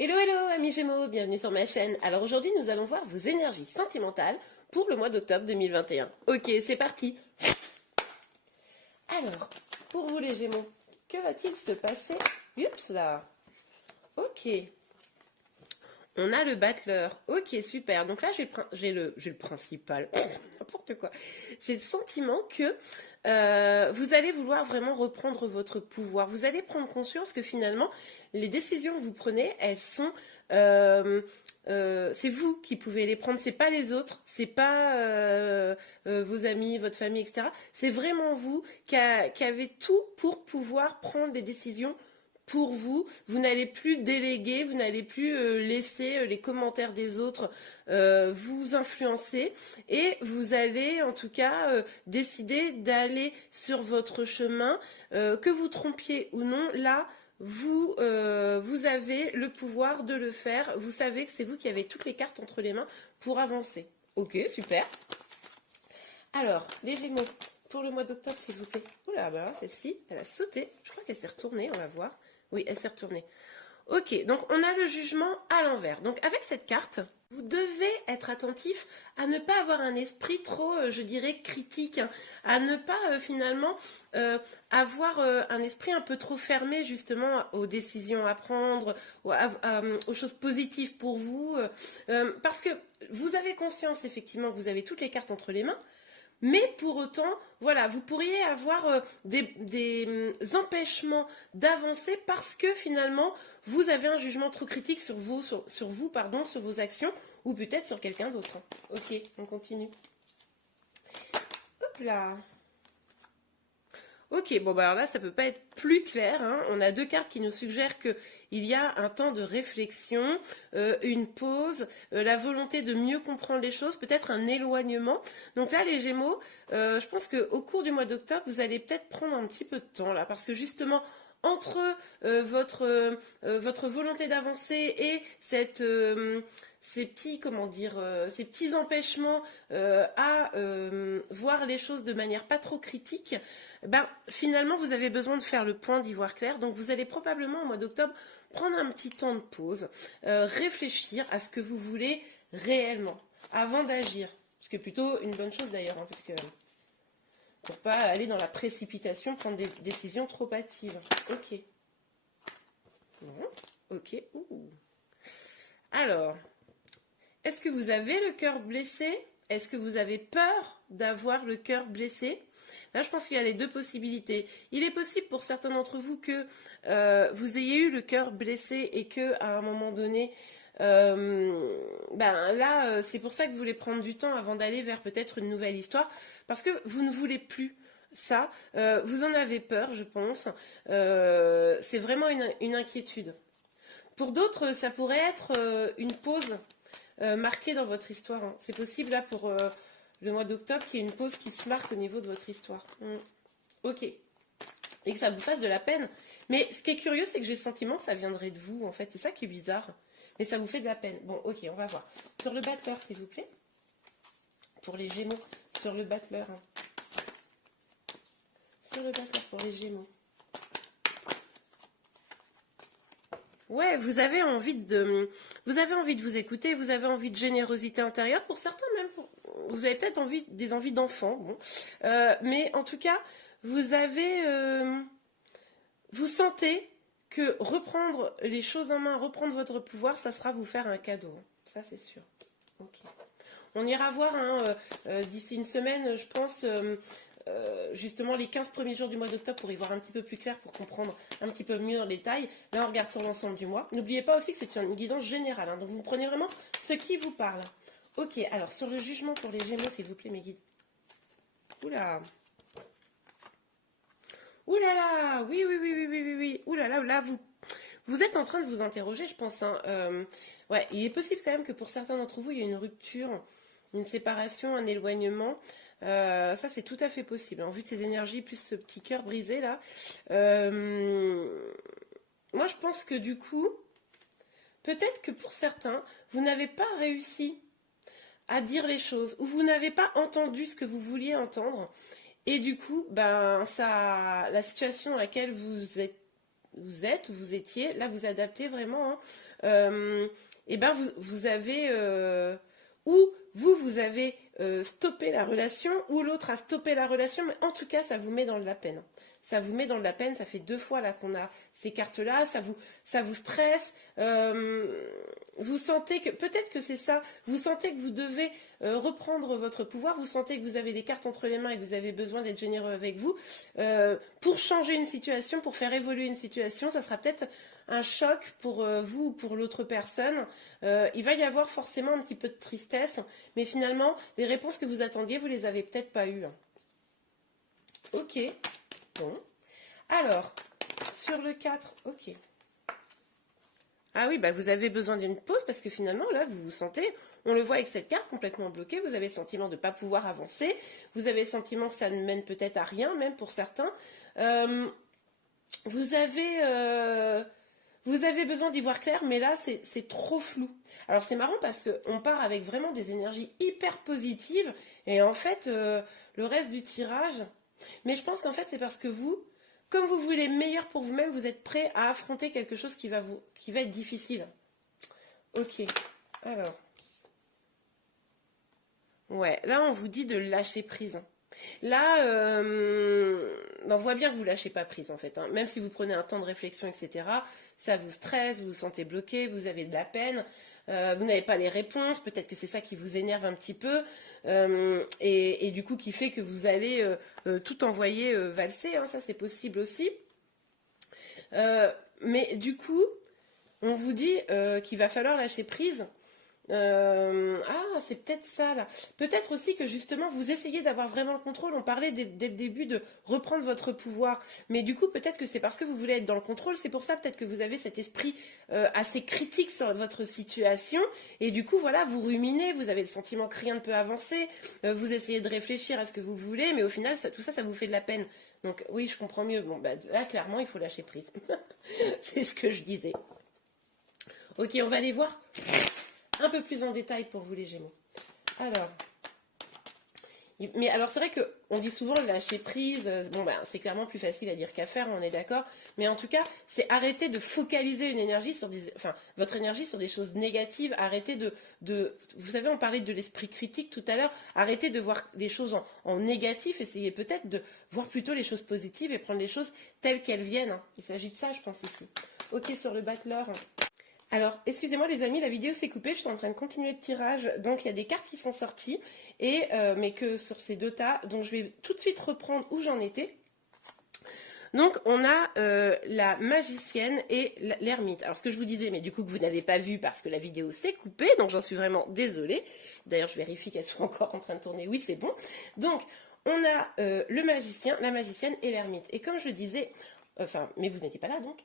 Hello, hello, amis Gémeaux, bienvenue sur ma chaîne. Alors aujourd'hui, nous allons voir vos énergies sentimentales pour le mois d'octobre 2021. Ok, c'est parti. Alors, pour vous les Gémeaux, que va-t-il se passer? Oups là. Ok. On a le battleur. Ok, super. Donc là, j'ai le principal. N'importe quoi. J'ai le sentiment que vous allez vouloir vraiment reprendre votre pouvoir. Vous allez prendre conscience que finalement, les décisions que vous prenez, elles sont... c'est vous qui pouvez les prendre, c'est pas les autres, c'est pas vos amis, votre famille, etc. C'est vraiment vous qui avez tout pour pouvoir prendre des décisions pour vous. Vous n'allez plus déléguer, vous n'allez plus laisser les commentaires des autres vous influencer et vous allez en tout cas décider d'aller sur votre chemin, que vous trompiez ou non. Là, vous avez le pouvoir de le faire. Vous savez que c'est vous qui avez toutes les cartes entre les mains pour avancer. Ok, super. Alors, les Gémeaux, pour le mois d'octobre, s'il vous plaît. Oula, bah celle-ci, elle a sauté. Je crois qu'elle s'est retournée, on va voir. Oui, elle s'est retournée. Ok, donc on a le jugement à l'envers. Donc avec cette carte, vous devez être attentif à ne pas avoir un esprit trop, je dirais, critique, hein, à ne pas finalement avoir un esprit un peu trop fermé justement aux décisions à prendre, aux choses positives pour vous, parce que vous avez conscience effectivement que vous avez toutes les cartes entre les mains. Mais pour autant, voilà, vous pourriez avoir des empêchements d'avancer parce que finalement, vous avez un jugement trop critique sur vous, sur vos actions, ou peut-être sur quelqu'un d'autre. Ok, on continue. Hop là. Ok, bon bah alors là, ça peut pas être plus clair, hein. On a deux cartes qui nous suggèrent que il y a un temps de réflexion, une pause, la volonté de mieux comprendre les choses, peut-être un éloignement. Donc là, les Gémeaux, je pense qu'au cours du mois d'octobre, vous allez peut-être prendre un petit peu de temps là, parce que justement, entre votre volonté d'avancer et ces petits, comment dire, ces petits empêchements à voir les choses de manière pas trop critique, ben, finalement, vous avez besoin de faire le point, d'y voir clair. Donc, vous allez probablement, au mois d'octobre, prendre un petit temps de pause, réfléchir à ce que vous voulez réellement, avant d'agir. Ce qui est plutôt une bonne chose d'ailleurs, hein, parce que pour pas aller dans la précipitation, prendre des décisions trop hâtives. Ok. Bon. Ok. Ouh. Alors, est-ce que vous avez le cœur blessé? Est-ce que vous avez peur d'avoir le cœur blessé? Là, je pense qu'il y a les deux possibilités. Il est possible pour certains d'entre vous que vous ayez eu le cœur blessé et que à un moment donné, c'est pour ça que vous voulez prendre du temps avant d'aller vers peut-être une nouvelle histoire, parce que vous ne voulez plus ça. Vous en avez peur, je pense. C'est vraiment une inquiétude. Pour d'autres, ça pourrait être une pause marquée dans votre histoire, hein. C'est possible là pour le mois d'octobre qu'il y ait une pause qui se marque au niveau de votre histoire. Ok. Et que ça vous fasse de la peine. Mais ce qui est curieux, c'est que j'ai le sentiment que ça viendrait de vous, en fait. C'est ça qui est bizarre. Mais ça vous fait de la peine. Bon, ok, on va voir. Sur le battleur, s'il vous plaît. Pour les Gémeaux. Sur le battleur. Hein. Sur le battleur pour les Gémeaux. Ouais, vous avez envie de vous écouter, vous avez envie de générosité intérieure. Pour certains même, vous avez peut-être des envies d'enfant. Bon. Mais en tout cas, vous sentez que reprendre les choses en main, reprendre votre pouvoir, ça sera vous faire un cadeau. Ça, c'est sûr. Ok. On ira voir d'ici une semaine, je pense, justement les 15 premiers jours du mois d'octobre pour y voir un petit peu plus clair, pour comprendre un petit peu mieux en détail. Là, on regarde sur l'ensemble du mois. N'oubliez pas aussi que c'est une guidance générale, hein, donc vous prenez vraiment ce qui vous parle. Ok, alors sur le jugement pour les Gémeaux, s'il vous plaît, mes guides. Oula. Ouh là là, oui, oui, oui, oui, oui, oui, oui. Ouh là là, là, vous êtes en train de vous interroger, je pense. Hein. Ouais, il est possible quand même que pour certains d'entre vous, il y ait une rupture, une séparation, un éloignement. Ça, c'est tout à fait possible. En vue de ces énergies, plus ce petit cœur brisé là. Moi, je pense que du coup, peut-être que pour certains, vous n'avez pas réussi à dire les choses, ou vous n'avez pas entendu ce que vous vouliez entendre. Et du coup, ben, ça, la situation dans laquelle vous êtes, où vous étiez, là vous adaptez vraiment, hein. Et ben vous avez ou vous avez stoppé la relation, ou l'autre a stoppé la relation, mais en tout cas ça vous met dans de la peine. Ça vous met dans de la peine, ça fait 2 fois là qu'on a ces cartes-là, ça vous stresse, vous sentez que, peut-être que c'est ça, vous sentez que vous devez reprendre votre pouvoir, vous sentez que vous avez des cartes entre les mains et que vous avez besoin d'être généreux avec vous, pour changer une situation, pour faire évoluer une situation, ça sera peut-être un choc pour vous ou pour l'autre personne. Il va y avoir forcément un petit peu de tristesse, mais finalement, les réponses que vous attendiez, vous les avez peut-être pas eues. Ok, bon. Alors, sur le 4, ok. Ah oui, bah vous avez besoin d'une pause parce que finalement, là, vous vous sentez, on le voit avec cette carte, complètement bloquée, vous avez le sentiment de ne pas pouvoir avancer, vous avez le sentiment que ça ne mène peut-être à rien, même pour certains. Vous avez besoin d'y voir clair, mais là, c'est trop flou. Alors, c'est marrant parce qu'on part avec vraiment des énergies hyper positives, et en fait, le reste du tirage... Mais je pense qu'en fait, c'est parce que vous, comme vous voulez meilleur pour vous-même, vous êtes prêt à affronter quelque chose qui va être difficile. Ok, alors... Ouais, là, on vous dit de lâcher prise. Là, on voit bien que vous ne lâchez pas prise, en fait, hein. Même si vous prenez un temps de réflexion, etc., ça vous stresse, vous vous sentez bloqué, vous avez de la peine, vous n'avez pas les réponses, peut-être que c'est ça qui vous énerve un petit peu, et du coup qui fait que vous allez tout envoyer valser, hein, ça c'est possible aussi. Mais du coup, on vous dit qu'il va falloir lâcher prise. C'est peut-être ça là. Peut-être aussi que justement vous essayez d'avoir vraiment le contrôle. On parlait dès le début de reprendre votre pouvoir, mais du coup peut-être que c'est parce que vous voulez être dans le contrôle. C'est pour ça peut-être que vous avez cet esprit assez critique sur votre situation, et du coup voilà, vous ruminez, vous avez le sentiment que rien ne peut avancer, vous essayez de réfléchir à ce que vous voulez, mais au final tout ça vous fait de la peine. Donc oui, je comprends mieux. Bon bah là clairement il faut lâcher prise. C'est ce que je disais. Ok, on va aller voir un peu plus en détail pour vous les Gémeaux. Alors, mais alors c'est vrai qu'on dit souvent lâcher prise, bon ben c'est clairement plus facile à dire qu'à faire, on est d'accord, mais en tout cas c'est arrêter de focaliser une énergie sur votre énergie sur des choses négatives, arrêter vous savez on parlait de l'esprit critique tout à l'heure, arrêtez de voir les choses en négatif, essayez peut-être de voir plutôt les choses positives et prendre les choses telles qu'elles viennent, hein. Il s'agit de ça je pense ici. Ok, sur le battleur. Alors, excusez-moi les amis, la vidéo s'est coupée, je suis en train de continuer le tirage, donc il y a des cartes qui sont sorties, mais que sur ces 2 tas, donc je vais tout de suite reprendre où j'en étais. Donc on a la magicienne et l'ermite. Alors ce que je vous disais, mais du coup que vous n'avez pas vu parce que la vidéo s'est coupée, donc j'en suis vraiment désolée. D'ailleurs je vérifie qu'elle soit encore en train de tourner, oui c'est bon. Donc on a le magicien, la magicienne et l'ermite. Et comme je le disais, mais vous n'étiez pas là donc...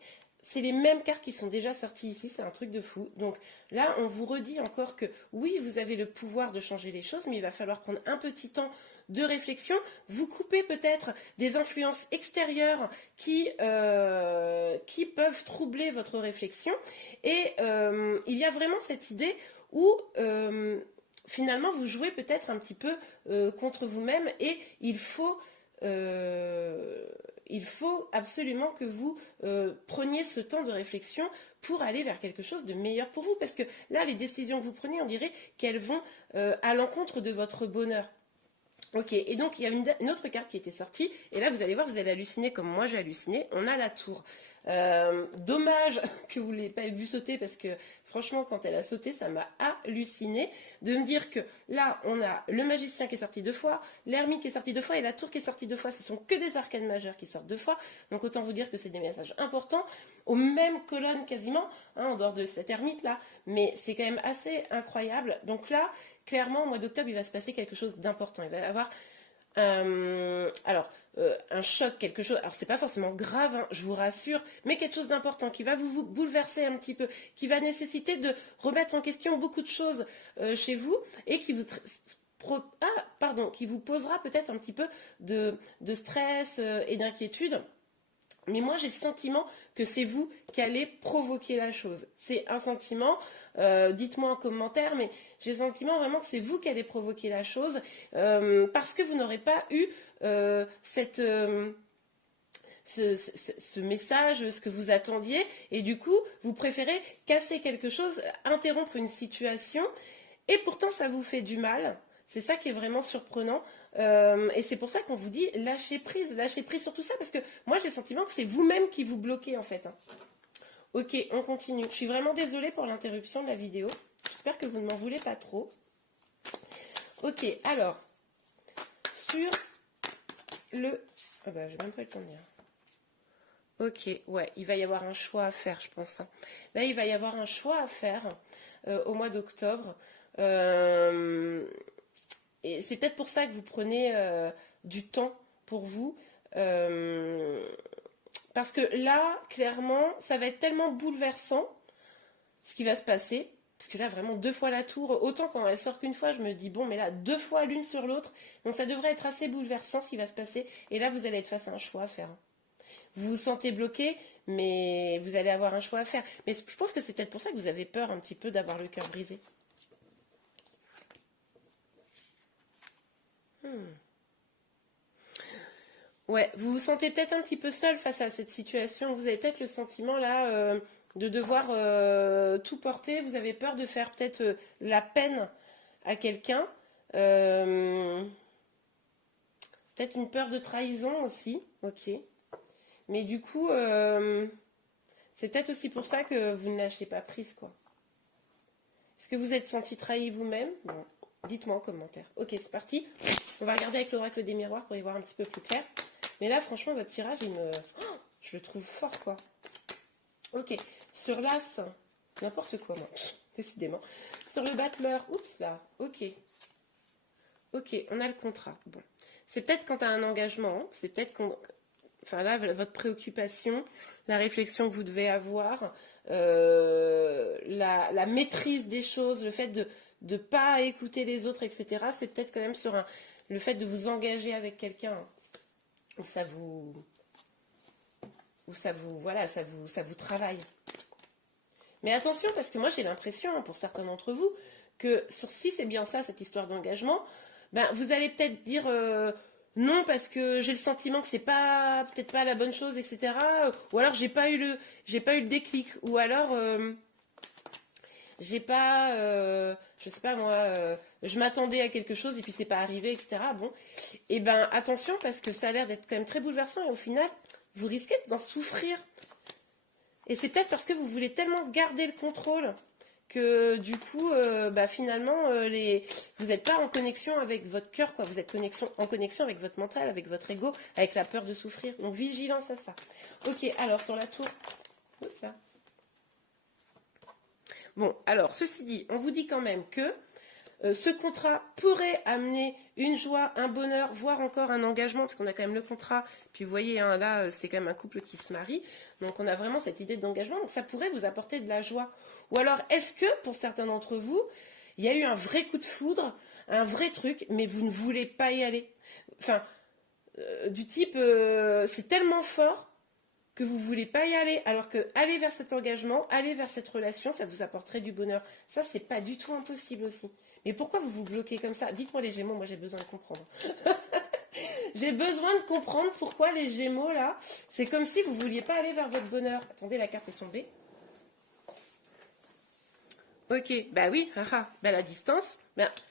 C'est les mêmes cartes qui sont déjà sorties ici, c'est un truc de fou. Donc là, on vous redit encore que oui, vous avez le pouvoir de changer les choses, mais il va falloir prendre un petit temps de réflexion. Vous coupez peut-être des influences extérieures qui peuvent troubler votre réflexion. Et il y a vraiment cette idée où... finalement, vous jouez peut-être un petit peu contre vous-même et il faut absolument que vous preniez ce temps de réflexion pour aller vers quelque chose de meilleur pour vous. Parce que là, les décisions que vous prenez, on dirait qu'elles vont à l'encontre de votre bonheur. Ok, et donc il y a une autre carte qui était sortie, et là vous allez voir, vous allez halluciner comme moi j'ai halluciné, on a la tour. Dommage que vous ne l'ayez pas vu sauter, parce que franchement quand elle a sauté, ça m'a halluciné de me dire que là on a le magicien qui est sorti 2 fois, l'ermite qui est sorti 2 fois, et la tour qui est sortie 2 fois. Ce sont que des arcanes majeures qui sortent 2 fois, donc autant vous dire que c'est des messages importants, aux mêmes colonnes quasiment, hein, en dehors de cette ermite là, mais c'est quand même assez incroyable. Donc là, clairement, au mois d'octobre, il va se passer quelque chose d'important. Il va y avoir un choc, quelque chose. Alors, c'est pas forcément grave, hein, je vous rassure, mais quelque chose d'important qui va vous bouleverser un petit peu, qui va nécessiter de remettre en question beaucoup de choses chez vous et qui vous posera peut-être un petit peu de stress et d'inquiétude. Mais moi, j'ai le sentiment que c'est vous qui allez provoquer la chose. C'est un sentiment, dites-moi en commentaire, mais j'ai le sentiment vraiment que c'est vous qui allez provoquer la chose, parce que vous n'aurez pas eu ce message, ce que vous attendiez, et du coup, vous préférez casser quelque chose, interrompre une situation, et pourtant ça vous fait du mal. C'est ça qui est vraiment surprenant. Et c'est pour ça qu'on vous dit lâchez prise sur tout ça, parce que moi j'ai le sentiment que c'est vous-même qui vous bloquez en fait. Hein. Ok, on continue. Je suis vraiment désolée pour l'interruption de la vidéo. J'espère que vous ne m'en voulez pas trop. Ok, alors, sur le... Ah bah, j'ai même pas eu le temps de dire. Ok, ouais, il va y avoir un choix à faire, je pense. Hein. Là, il va y avoir un choix à faire au mois d'octobre. Et c'est peut-être pour ça que vous prenez du temps pour vous. Parce que là, clairement, ça va être tellement bouleversant ce qui va se passer. Parce que là, vraiment, 2 fois la tour. Autant quand elle sort qu'une fois, je me dis, bon, mais là, 2 fois l'une sur l'autre. Donc ça devrait être assez bouleversant ce qui va se passer. Et là, vous allez être face à un choix à faire. Vous vous sentez bloqué, mais vous allez avoir un choix à faire. Mais je pense que c'est peut-être pour ça que vous avez peur un petit peu d'avoir le cœur brisé. Ouais, vous vous sentez peut-être un petit peu seul face à cette situation. Vous avez peut-être le sentiment là de devoir tout porter. Vous avez peur de faire peut-être la peine à quelqu'un. Peut-être une peur de trahison aussi. Ok. Mais du coup, c'est peut-être aussi pour ça que vous ne lâchez pas prise, quoi. Est-ce que vous êtes senti trahi vous-même? Bon, dites-moi en commentaire. Ok, c'est parti. On va regarder avec l'oracle des miroirs pour y voir un petit peu plus clair. Mais là, franchement, votre tirage, je le trouve fort, quoi. Ok, sur l'as, n'importe quoi, moi, décidément. Sur le battleur, oups, là, ok. Ok, on a le contrat. Bon, c'est peut-être quand tu as un engagement, hein, c'est peut-être quand... Enfin là, votre préoccupation, la réflexion que vous devez avoir, la maîtrise des choses, le fait de ne pas écouter les autres, etc. C'est peut-être quand même sur le fait de vous engager avec quelqu'un. Où ça vous voilà, ça vous travaille. Mais attention, parce que moi j'ai l'impression, hein, pour certains d'entre vous, que si c'est bien ça, cette histoire d'engagement, ben vous allez peut-être dire non parce que j'ai le sentiment que c'est pas peut-être pas la bonne chose, etc. Ou alors j'ai pas eu le déclic, ou alors j'ai pas je sais pas moi, je m'attendais à quelque chose et puis c'est pas arrivé, etc. Bon, et ben attention, parce que ça a l'air d'être quand même très bouleversant et au final vous risquez d'en souffrir. Et c'est peut-être parce que vous voulez tellement garder le contrôle que du coup, finalement, vous n'êtes pas en connexion avec votre cœur, quoi. Vous êtes en connexion avec votre mental, avec votre ego, avec la peur de souffrir. Donc vigilance à ça. Ok, alors sur la tour. Là. Bon, alors ceci dit, on vous dit quand même que ce contrat pourrait amener une joie, un bonheur, voire encore un engagement, parce qu'on a quand même le contrat. Puis vous voyez, hein, là, c'est quand même un couple qui se marie. Donc on a vraiment cette idée d'engagement. Donc ça pourrait vous apporter de la joie. Ou alors, est-ce que, pour certains d'entre vous, il y a eu un vrai coup de foudre, un vrai truc, mais vous ne voulez pas y aller? Enfin, du type, c'est tellement fort que vous ne voulez pas y aller, alors que aller vers cet engagement, aller vers cette relation, ça vous apporterait du bonheur. Ça, c'est pas du tout impossible aussi. Mais pourquoi vous vous bloquez comme ça? Dites-moi les Gémeaux, moi j'ai besoin de comprendre. J'ai besoin de comprendre pourquoi les Gémeaux, là, c'est comme si vous ne vouliez pas aller vers votre bonheur. Attendez, la carte est tombée. Ok, bah oui, la distance.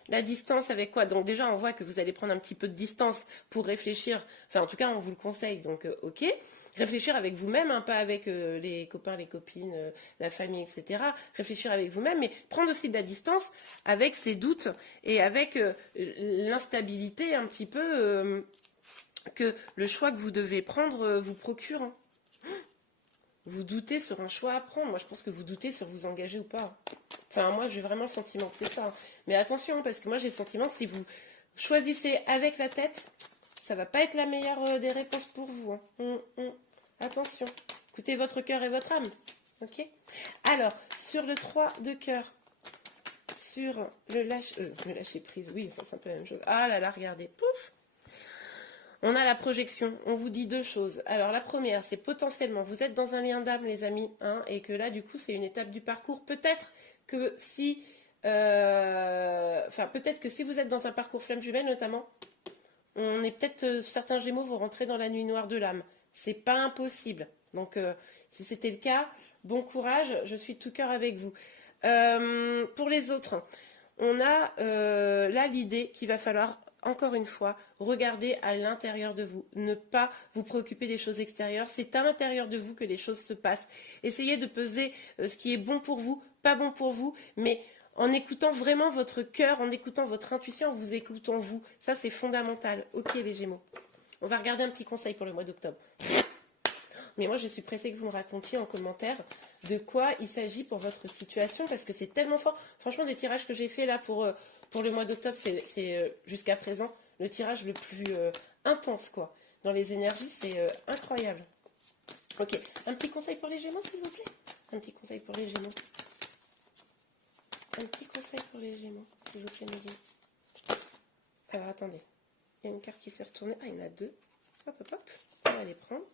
La distance avec quoi? Donc déjà, on voit que vous allez prendre un petit peu de distance pour réfléchir. Enfin, en tout cas, on vous le conseille, donc ok. Réfléchir avec vous-même, hein, pas avec les copains, les copines, la famille, etc. Réfléchir avec vous-même, mais prendre aussi de la distance avec ses doutes et avec l'instabilité un petit peu que le choix que vous devez prendre vous procure. Hein. Vous doutez sur un choix à prendre. Moi, je pense que vous doutez sur vous engager ou pas. Enfin, moi, j'ai vraiment le sentiment que c'est ça. Mais attention, parce que moi, j'ai le sentiment que si vous choisissez avec la tête, ça va pas être la meilleure des réponses pour vous. Hein. Attention. Écoutez votre cœur et votre âme. Ok? Alors, sur le 3 de cœur, sur le lâcher prise, oui, enfin, c'est un peu la même chose. Ah là là, regardez. Pouf! On a la projection, on vous dit 2 choses. Alors la première, c'est potentiellement, vous êtes dans un lien d'âme les amis, hein, et que là du coup c'est une étape du parcours. Peut-être que si vous êtes dans un parcours flamme jumelle notamment, on est peut-être, certains Gémeaux vont rentrer dans la nuit noire de l'âme. C'est pas impossible. Donc, si c'était le cas, bon courage, je suis de tout cœur avec vous. Pour les autres, on a là l'idée qu'il va falloir, encore une fois, regarder à l'intérieur de vous. Ne pas vous préoccuper des choses extérieures. C'est à l'intérieur de vous que les choses se passent. Essayez de peser ce qui est bon pour vous, pas bon pour vous, mais en écoutant vraiment votre cœur, en écoutant votre intuition, en vous écoutant vous. Ça, c'est fondamental. Ok, les Gémeaux. On va regarder un petit conseil pour le mois d'octobre. Mais moi, je suis pressée que vous me racontiez en commentaire de quoi il s'agit pour votre situation, parce que c'est tellement fort. Franchement, des tirages que j'ai fait là pour le mois d'octobre, c'est jusqu'à présent le tirage le plus intense, quoi. Dans les énergies, c'est incroyable. Ok, un petit conseil pour les Gémeaux, s'il vous plaît. Un petit conseil pour les Gémeaux. Un petit conseil pour les Gémeaux, s'il vous plaît, mes Gémeaux. Alors, attendez. Il y a une carte qui s'est retournée. Ah, il y en a deux. Hop, hop, hop. On va les prendre.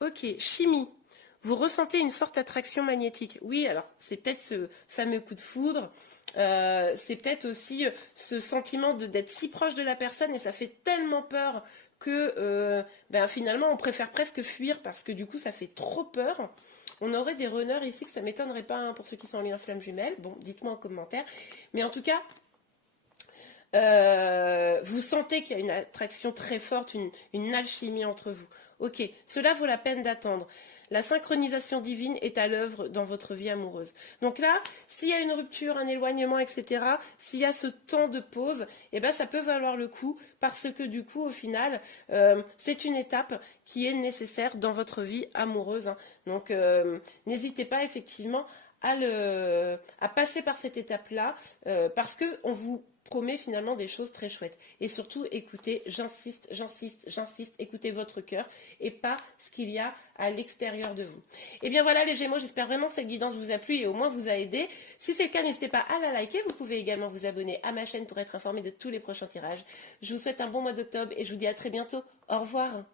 Ok, chimie. Vous ressentez une forte attraction magnétique. Oui, alors, c'est peut-être ce fameux coup de foudre. C'est peut-être aussi ce sentiment d'être si proche de la personne et ça fait tellement peur que finalement, on préfère presque fuir parce que du coup, ça fait trop peur. On aurait des runners ici que ça ne m'étonnerait pas hein, pour ceux qui sont en lien flamme jumelle. Bon, dites-moi en commentaire. Mais en tout cas, vous sentez qu'il y a une attraction très forte, une alchimie entre vous. Ok, cela vaut la peine d'attendre. La synchronisation divine est à l'œuvre dans votre vie amoureuse. Donc là, s'il y a une rupture, un éloignement, etc., s'il y a ce temps de pause, eh ben, ça peut valoir le coup parce que du coup, au final, c'est une étape qui est nécessaire dans votre vie amoureuse. Hein. Donc, n'hésitez pas effectivement à passer par cette étape-là parce qu'on vous promet finalement des choses très chouettes. Et surtout, écoutez, j'insiste, écoutez votre cœur et pas ce qu'il y a à l'extérieur de vous. Et bien voilà les Gémeaux, j'espère vraiment que cette guidance vous a plu et au moins vous a aidé. Si c'est le cas, n'hésitez pas à la liker. Vous pouvez également vous abonner à ma chaîne pour être informé de tous les prochains tirages. Je vous souhaite un bon mois d'octobre et je vous dis à très bientôt. Au revoir.